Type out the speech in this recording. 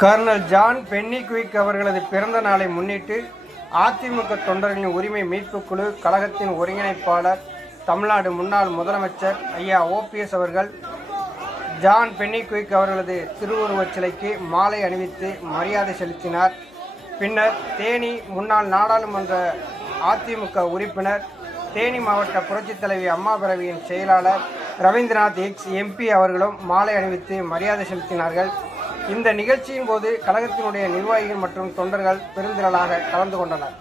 Kernel John Pennycuick அவர்களது பிறந்த நாளை முன்னிட்டு அதிமுக தொண்டர்களின் உரிமை மீட்புக் குழு கழகத்தின் ஒருங்கிணைப்பாளர் தமிழ்நாடு முன்னாள் முதலமைச்சர் ஐயா OPS அவர்கள் ஜான் பென்னிக்விக் அவர்களது திருவுருவச் சிலைக்கு மாலை அணிவித்து மரியாதை செலுத்தினார். பின்னர் தேனி முன்னாள் நாடாளுமன்ற அதிமுக உறுப்பினர், தேனி மாவட்ட புரட்சித் தலைவி அம்மா பேரவையின் செயலாளர் ரவீந்திரநாத் MP அவர்களும் மாலை அணிவித்து மரியாதை செலுத்தினார்கள். இந்த நிகழ்ச்சியின் போது கழகத்தினுடைய நிர்வாகிகள் மற்றும் தொண்டர்கள் பெருந்திரளாக கலந்து கொண்டனர்.